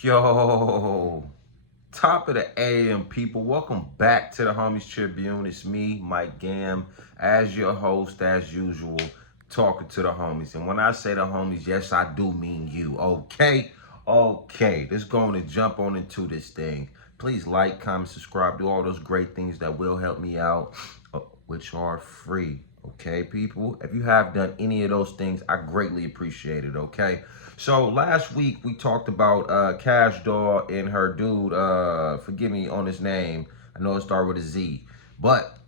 Yo, top of the AM, people. Welcome back to the Homies Tribune. It's me, Mike Gam, as your host, as usual, talking to the homies. And when I say the homies, yes, I do mean you. Okay? Okay. Let's go on and jump on into this thing. Please like, comment, subscribe, do all those great things that will help me out, which are free. Okay, people? If you have done any of those things, I greatly appreciate it, okay? So last week we talked about Kash Doll and her dude, forgive me on his name. I know it started with a Z. But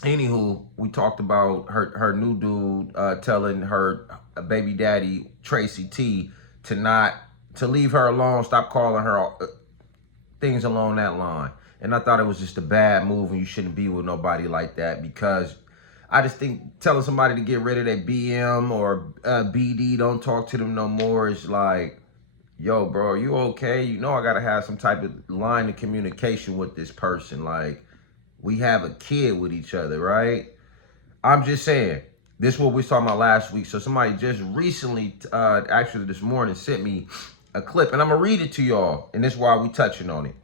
anywho, we talked about her new dude telling her baby daddy, Tracy T, to leave her alone, stop calling her things along that line. And I thought it was just a bad move and you shouldn't be with nobody like that, because I just think telling somebody to get rid of their BM or BD, don't talk to them no more, is like, yo, bro, you okay? You know I got to have some type of line of communication with this person. Like, we have a kid with each other, right? I'm just saying, this is what we was talking about last week. So somebody just recently, actually this morning, sent me a clip, and I'm going to read it to y'all, and this is why we touching on it.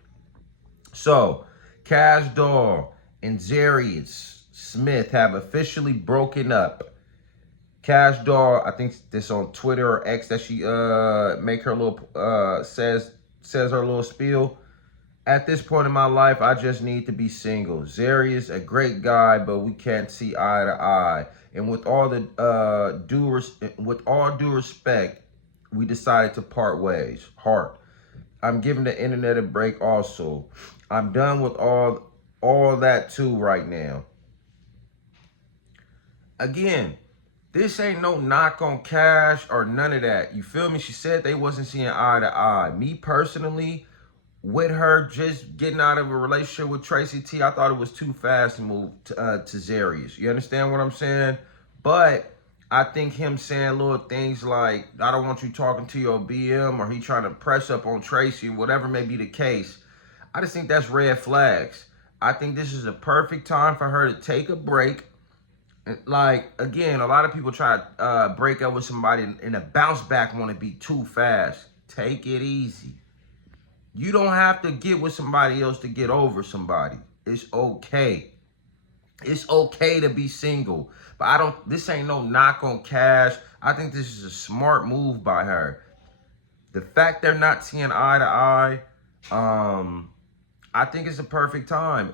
So, Kash Doll and Za'Darius Smith have officially broken up. Kash Doll, I think this on Twitter or X that she make her little says her little spiel. At this point in my life, I just need to be single. Za'Darius, a great guy, but we can't see eye to eye. And with all due respect, we decided to part ways. Heart. I'm giving the internet a break also. I'm done with all that too right now. Again, this ain't no knock on Kash or none of that. You feel me? She said they wasn't seeing eye to eye. Me personally, with her just getting out of a relationship with Tracy T, I thought it was too fast to move to Za'Darius. You understand what I'm saying? But I think him saying little things like, I don't want you talking to your BM, or he trying to press up on Tracy, whatever may be the case, I just think that's red flags. I think this is a perfect time for her to take a break. Like, again, a lot of people try to break up with somebody and a bounce back want to be too fast. Take it easy. You don't have to get with somebody else to get over somebody. It's okay. It's okay to be single. But this ain't no knock on Kash. I think this is a smart move by her. The fact they're not seeing eye to eye, I think it's a perfect time.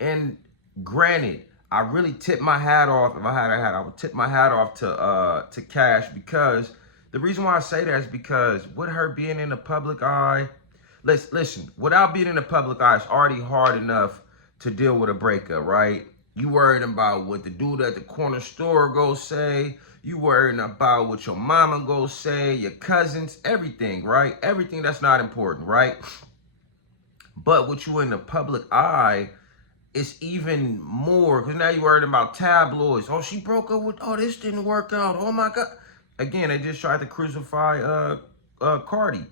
And granted, I really tip my hat off. If I had a hat, I would tip my hat off to Kash, because the reason why I say that is because with her being in the public eye, listen, without being in the public eye, it's already hard enough to deal with a breakup, right? You worried about what the dude at the corner store go say. You worried about what your mama go say, your cousins, everything, right? Everything that's not important, right? But with you in the public eye, it's even more, because now you're worried about tabloids. Oh, she broke up with, oh, this didn't work out. Oh, my God. Again, they just tried to crucify Cardi,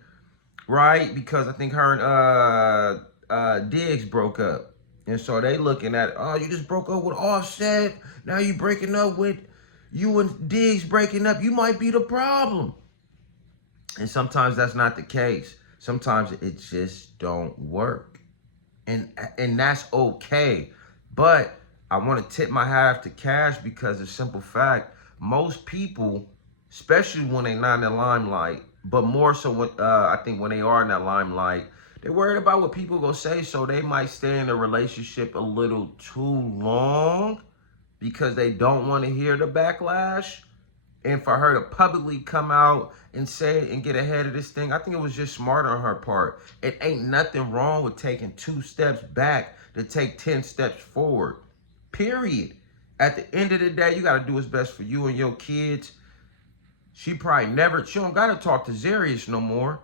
right? Because I think her and Diggs broke up. And so they looking at, oh, you just broke up with Offset. Now you breaking up with, you and Diggs breaking up. You might be the problem. And sometimes that's not the case. Sometimes it just don't work. And that's okay. But I want to tip my hat off to Kash, because the simple fact, most people, especially when they're not in the limelight, but more so when, I think when they are in that limelight, they're worried about what people gonna say, so they might stay in a relationship a little too long because they don't want to hear the backlash. And for her to publicly come out and say and get ahead of this thing, I think it was just smart on her part. It ain't nothing wrong with taking 2 steps back to take 10 steps forward. Period. At the end of the day, you got to do what's best for you and your kids. She don't got to talk to Za'Darius no more.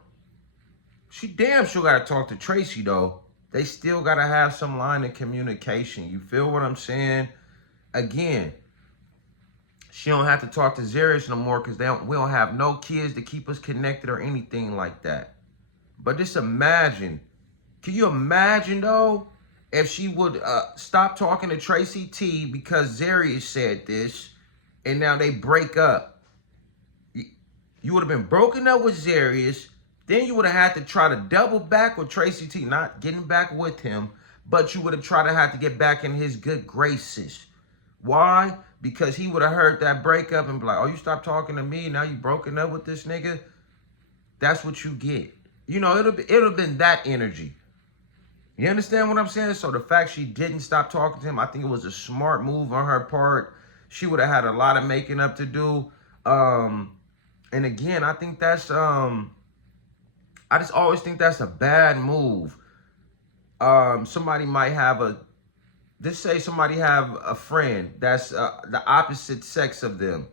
She damn sure got to talk to Tracy, though. They still got to have some line of communication. You feel what I'm saying? Again, she don't have to talk to Za'Darius no more, because we don't have no kids to keep us connected or anything like that. But just imagine. Can you imagine, though, if she would stop talking to Tracy T because Za'Darius said this, and now they break up? You would have been broken up with Za'Darius. Then you would have had to try to double back with Tracy T, not getting back with him, but you would have tried to have to get back in his good graces. Why? Because he would have heard that breakup and be like, oh, you stopped talking to me, now you broken up with this nigga? That's what you get. You know, it'll have been that energy. You understand what I'm saying? So the fact she didn't stop talking to him, I think it was a smart move on her part. She would have had a lot of making up to do. And again, I think that's I just always think that's a bad move. Somebody might have just say somebody have a friend that's the opposite sex of them.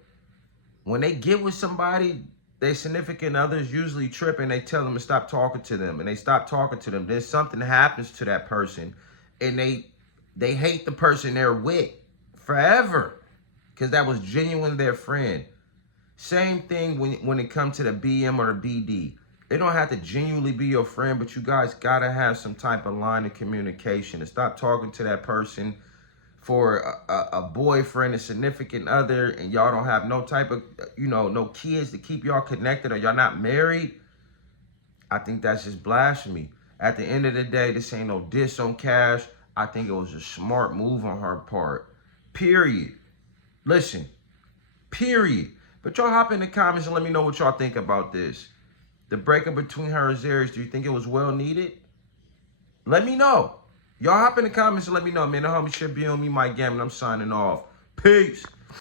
When they get with somebody, their significant others usually trip and they tell them to stop talking to them, and they stop talking to them. Then something happens to that person and they hate the person they're with forever because that was genuine their friend. Same thing when it comes to the BM or the BD. They don't have to genuinely be your friend, but you guys gotta have some type of line of communication and stop talking to that person for a boyfriend, a significant other, and y'all don't have no type of, no kids to keep y'all connected, or y'all not married. I think that's just blasphemy. At the end of the day, this ain't no diss on Kash. I think it was a smart move on her part. Period. Listen. Period. But y'all hop in the comments and let me know what y'all think about this. The breakup between her and Za'Darius, do you think it was well needed? Let me know. Y'all hop in the comments and let me know, man. The homie should be on me, Mike Gammon. I'm signing off. Peace.